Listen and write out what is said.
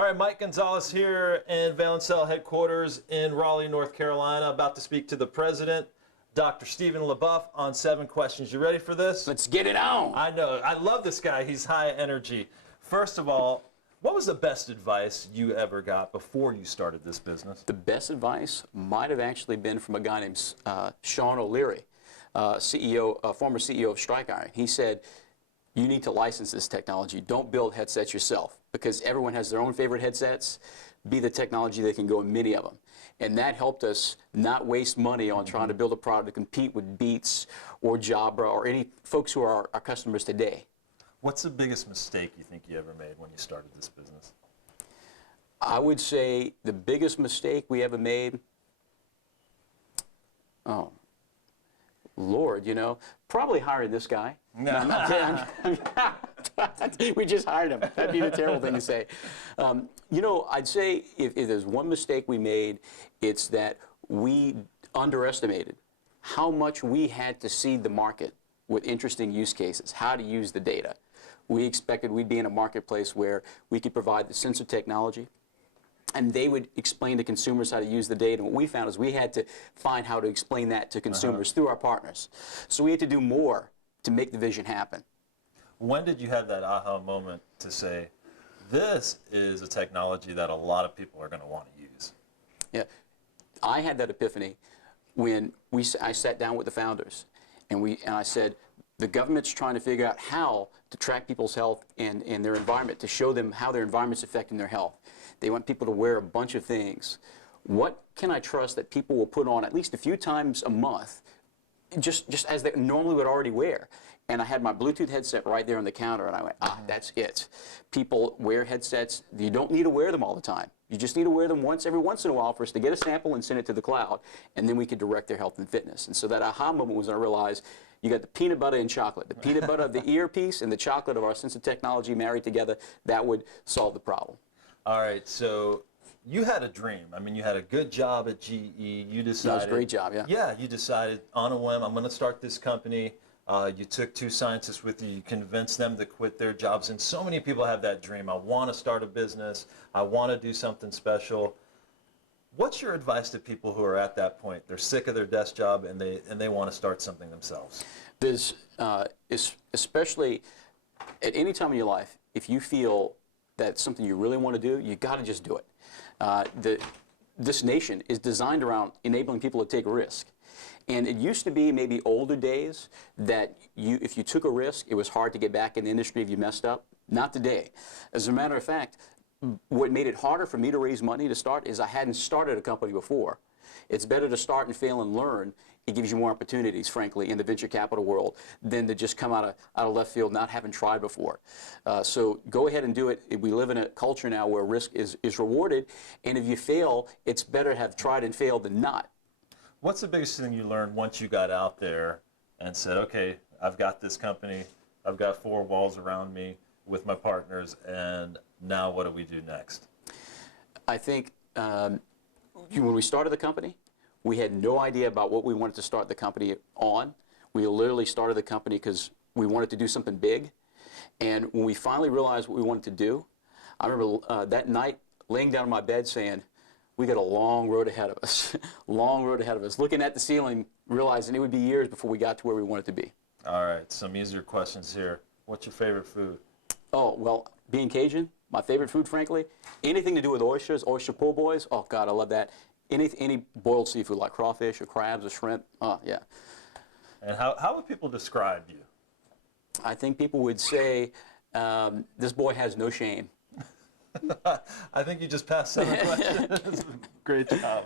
All right, Mike Gonzalez here in Valencell headquarters in Raleigh, North Carolina, about to speak to the president, Dr. Steven LeBoeuf, on 7 questions. You ready for this? Let's get it on. I know. I love this guy. He's high energy. First of all, what was the best advice you ever got before you started this business? The best advice might have actually been from a guy named Sean O'Leary, former CEO of Strike Iron. He said, you need to license this technology. Don't build headsets yourself, because everyone has their own favorite headsets. Be the technology that can go in many of them. And that helped us not waste money on trying to build a product to compete with Beats or Jabra or any folks who are our customers today. What's the biggest mistake you think you ever made when you started this business? I would say the biggest mistake we ever made, oh, Lord, you know, probably hiring this guy. No, I'm not kidding. We just hired him. That'd be the terrible thing to say. You know, I'd say if there's one mistake we made, it's that we underestimated how much we had to seed the market with interesting use cases, how to use the data. We expected we'd be in a marketplace where we could provide the sensor technology, and they would explain to consumers how to use the data. And what we found is we had to find how to explain that to consumers through our partners. So we had to do more to make the vision happen. When did you have that aha moment to say, this is a technology that a lot of people are going to want to use? Yeah, I had that epiphany when I sat down with the founders, and I said, the government's trying to figure out how to track people's health and their environment, to show them how their environment's affecting their health. They want people to wear a bunch of things. What can I trust that people will put on at least a few times a month, just as they normally would already wear? And I had my Bluetooth headset right there on the counter, and I went, that's it. People wear headsets. You don't need to wear them all the time. You just need to wear them every once in a while for us to get a sample and send it to the cloud, and then we could direct their health and fitness. And so that aha moment was when I realized you got the peanut butter and chocolate. The peanut butter of the earpiece and the chocolate of our sensor technology married together, that would solve the problem. All right, so you had a dream. I mean, you had a good job at GE. You decided. That was a great job, yeah. Yeah, you decided on a whim, I'm going to start this company. You took 2 scientists with you. You convinced them to quit their jobs. And so many people have that dream. I want to start a business. I want to do something special. What's your advice to people who are at that point? They're sick of their desk job and they want to start something themselves. There's, especially at any time in your life, if you feel that's something you really want to do, you got to just do it. This nation is designed around enabling people to take a risk. And it used to be maybe older days that if you took a risk, it was hard to get back in the industry if you messed up. Not today. As a matter of fact, what made it harder for me to raise money to start is I hadn't started a company before. It's better to start and fail and learn. It gives you more opportunities, frankly, in the venture capital world than to just come out of left field not having tried before. So go ahead and do it. We live in a culture now where risk is rewarded, and if you fail, it's better to have tried and failed than not. What's the biggest thing you learned once you got out there and said, okay, I've got this company, I've got 4 walls around me with my partners, and now what do we do next? I think when we started the company, we had no idea about what we wanted to start the company on. We literally started the company because we wanted to do something big. And when we finally realized what we wanted to do, I remember that night laying down in my bed saying, we got a long road ahead of us, long road ahead of us, looking at the ceiling, realizing it would be years before we got to where we wanted to be. All right, some easier questions here. What's your favorite food? Oh, well, being Cajun, my favorite food, frankly, anything to do with oysters, oyster po' boys, oh, God, I love that. Any boiled seafood like crawfish or crabs or shrimp, oh, yeah. And how would people describe you? I think people would say, this boy has no shame. I think you just passed 7 questions. Great job.